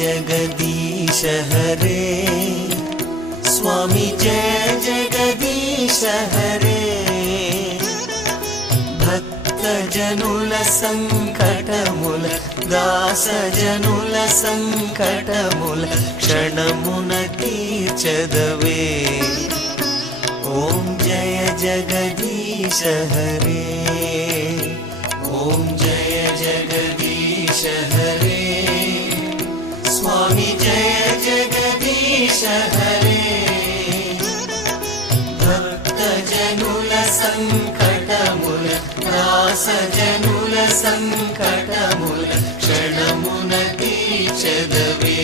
जगदीश हरे स्वामी जय जगदीश हरे भक्त जनुल संकटमुल दास जनुल संकटमुल क्षणमुन तीर्चदवे ओम जय जगदीश हरे ओम जय जगदीश हरे स्वामी जय जगदीश हरे भक्त जनुल संकटमुल दास जनुल संकटमुल क्षणमुन तीर्चदवे।